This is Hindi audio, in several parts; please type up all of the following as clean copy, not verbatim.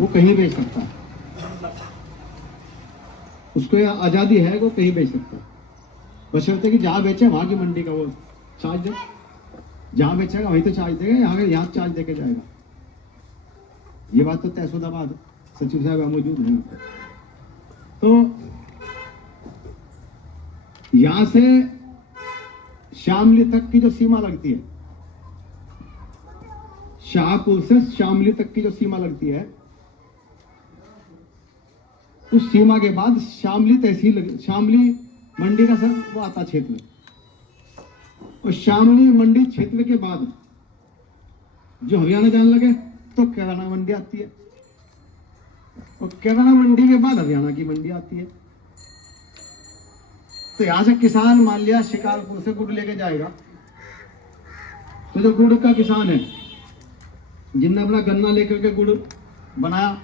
वो कहीं बेच सकता है, उसको यह आजादी है, वो कहीं बेच सकता है, बशर्ते कि जहां बेचे वहां की मंडी का वो चार्ज दे, जहां बेचेगा वहीं तो चार्ज देगा, यहाँ चार्ज देके जाएगा। ये बात तो तयशुदा बात है, सचिव साहब मौजूद हैं। तो यहां से शामली तक की जो सीमा लगती है, शाहपुर से शामली तक की जो सीमा लगती है, उस सीमा के बाद शामली तहसील, शामली मंडी का सर वो आता क्षेत्र, और शामली मंडी क्षेत्र के बाद जो हरियाणा जाने लगे तो कैराना मंडी आती है, और कैराना मंडी के बाद हरियाणा की मंडी आती है। तो यहां से किसान मान लिया शिकारपुर से गुड़ लेके जाएगा, तो जो गुड़ का किसान है, जिनने अपना गन्ना लेकर के गुड़ बनाया,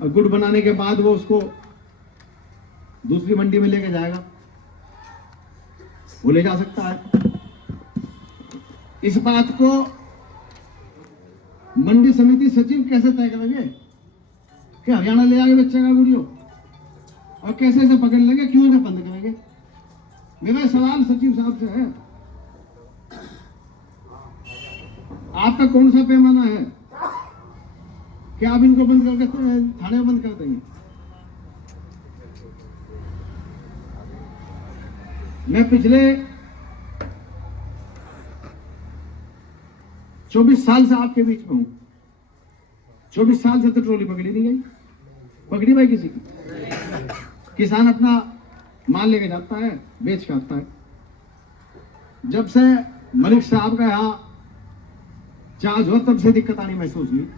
और गुड़ बनाने के बाद वो उसको दूसरी मंडी में लेके जाएगा, वो ले जा सकता है। इस बात को मंडी समिति सचिव कैसे तय करेंगे कि हरियाणा ले आगे बेचेगा गुड़ियों, और कैसे इसे पकड़ लेंगे, क्यों इसे बंद करेंगे? मेरा सवाल सचिव साहब से है, आपका कौन सा पैमाना है कि आप इनको बंद करके थाने में बंद कर देंगे? मैं पिछले 24 साल से आपके बीच में हूं, 24 साल से तो ट्रॉली पकड़ी नहीं गई, पकड़ी भाई किसी की? किसान अपना माल लेके जाता है, बेच के आता है। जब से मलिक साहब का यहाँ चार्ज हुआ तब से दिक्कत आनी महसूस हुई,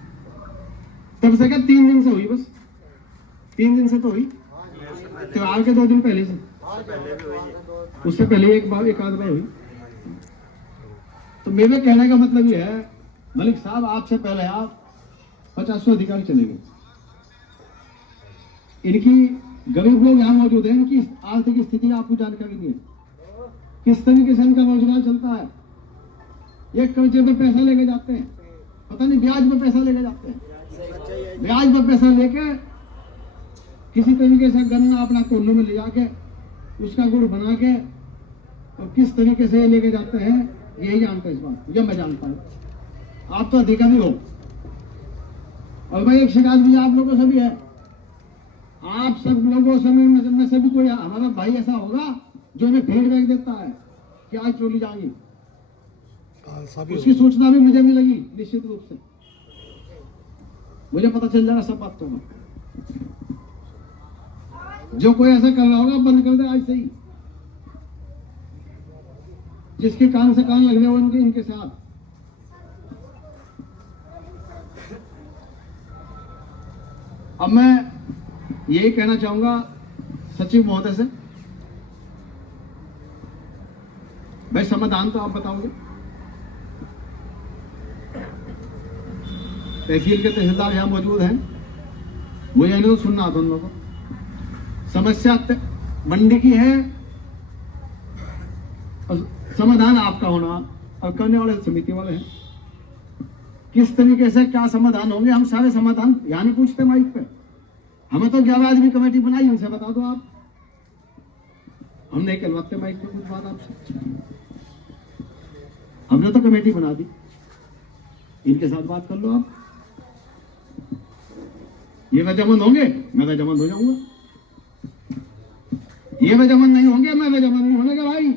तब से क्या 3 दिन से हुई, बस 3 दिन से तो हुई, त्योहार के 2 दिन पहले से, उससे पहले एक आध बार हुई। तो मेरे कहने का मतलब यह है, मलिक साहब आपसे पहले आप 50 अधिकारी चले गए, इनकी गरीब लोग यहाँ मौजूद हैं, इनकी आर्थिक स्थिति आपको जानकारी नहीं है, किस तरीके से इनका रोजगार चलता है। एक कर्जे पे पैसा लेके जाते हैं, पता नहीं ब्याज पे पैसा लेके जाते हैं, ब्याज पे पैसा लेके किसी तरीके से गन्ना अपना कोल्लू में ले जाके उसका गुड़ बना के और किस तरीके से लेके जाते हैं, यही जानता है इस बात, ये मैं जानता हूँ। आप तो अधिकारी हो, और भाई एक शिकायत भी आप लोगों से भी है, आप सब लोगों से में से भी कोई हमारा भाई ऐसा होगा जो हमें फीडबैक देता है कि आज ट्रॉली जाएगी, उसकी सूचना भी मुझे मिलेगी निश्चित रूप से, मुझे पता चल जाएगा सब बातों का। जो कोई ऐसा कर रहा होगा बंद कर दे आज से ही, जिसके कान से कान लग रहे हो इनके साथ। अब मैं यही कहना चाहूंगा सचिव महोदय से, भाई समाधान तो आप बताओगे, तहसील के तहसीलदार यहाँ मौजूद हैं, मुझे इन्हें सुनना था उन लोगों को। समस्या मंडी की है और समाधान आपका होना, और करने वाले समिति वाले हैं। किस तरीके से क्या समाधान होंगे, हम सारे समाधान यहाँ नहीं पूछते माइक पे, हमें तो 11 आदमी कमेटी बनाई, उनसे बता दो आप, हम नहीं कहलवाते माइक पे कुछ बात आपसे, हमने तो कमेटी बना दी, इनके साथ बात कर लो आप। ये रजामंद होंगे मैं रजामंद हो जाऊंगा, ये रजामंद नहीं होंगे मैं रजामंद नहीं होने का। भाई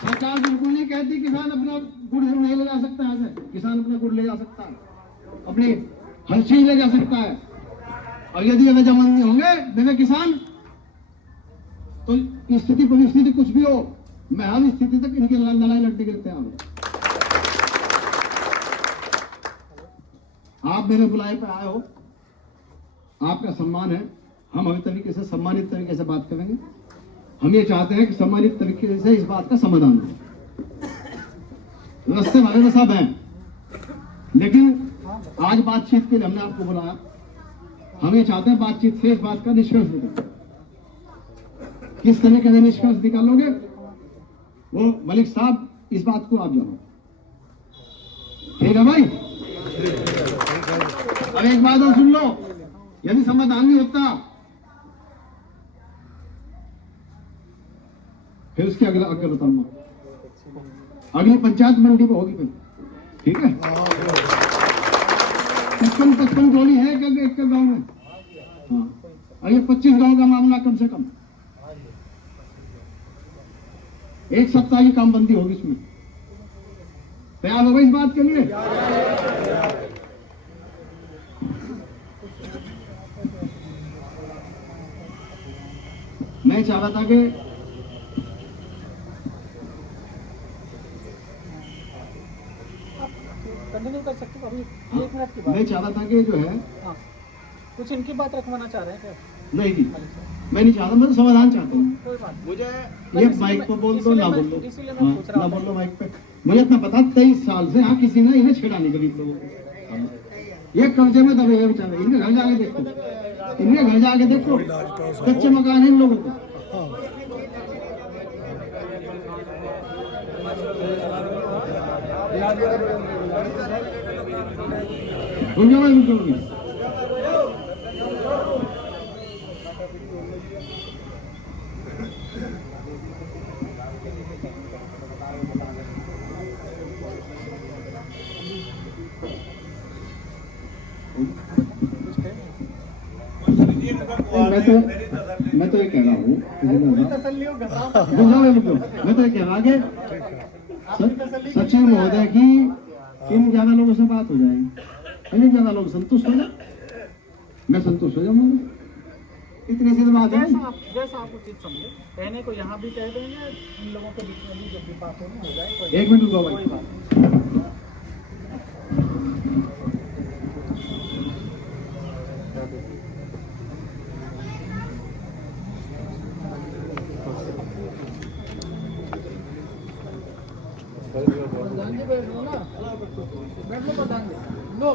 सरकार बिल्कुल नहीं कहती किसान अपना गुड़ नहीं ले जा सकता है, किसान अपना गुड़ ले जा सकता है, अपनी हर चीज ले जा सकता है, और यदि रजामंद नहीं होंगे मेरे किसान तो स्थिति परिस्थिति कुछ भी हो, मैं हर स्थिति तक इनकी लड़ाई लड़ने के लिए तैयार हूं। आप मेरे बुलाए पर आए हो, आपका सम्मान है, हम हर तरीके से सम्मानित तरीके से बात करेंगे। हम ये चाहते हैं कि सम्मानित तरीके से इस बात का समाधान हो। रास्ते वाले सब हैं, लेकिन आज बातचीत के लिए हमने आपको बुलाया, हम ये चाहते हैं बातचीत से इस बात का निष्कर्ष निकालें। किस तरीके से निष्कर्ष निकालोगे वो मलिक साहब इस बात को आप जानो, ठीक है भाई? अब एक बात और सुन लो, यदि समाधान नहीं होता फिर उसकी अगला अगला बताऊंगा, अगली पंचायत मंडी पे होगी फिर, ठीक है। 55 टोली है एक गांव में, हाँ, और ये 25 गांव का मामला कम से कम, एक सप्ताह की कामबंदी होगी इसमें। तैयार होगा इस बात के लिए? मैं चाह रहा था कि कंटिन्यू कर सकते हो अभी 1 मिनट की बात। मैं चाह रहा था कि जो है, हाँ, कुछ इनकी बात रखवाना चाह रहे हैं क्या? नहीं जी, मैं नहीं चाहता, मैं तो समाधान चाहता हूँ। कोई बात नहीं। मुझे ये माइक पर बोल दो, ना बोल दो, इसीलिए मैं पूछ रहा ना हूँ। बोल दो माइक पे। मुझे इतना पता 23 साल से यहाँ किसी ने इन्हें छेड़ा नहीं गरीब लोगों को। ये कब्जे में दबे हुए बेचारे, इनके घर जाके देखो, इनके घर जाके देखो, कच्चे मकान है इन लोगों को। मैं तो ये कह रहा हूँ, मैं तो ये कह रहा कि सचिव महोदय की इन ज्यादा लोगों से बात हो जाएगी, इन ज्यादा लोग संतुष्ट हो जाए, मैं संतुष्ट हो जाऊंगा। इतनी सी बात है। जैसा आप उचित समझे, कहने को यहाँ भी कह देंगे, इन लोगों के बीच में भी जब भी बात होनी हो जाए। 1 मिनट रुको भाई। कोई बात नहीं। बैठ लो प्रधान जी, लो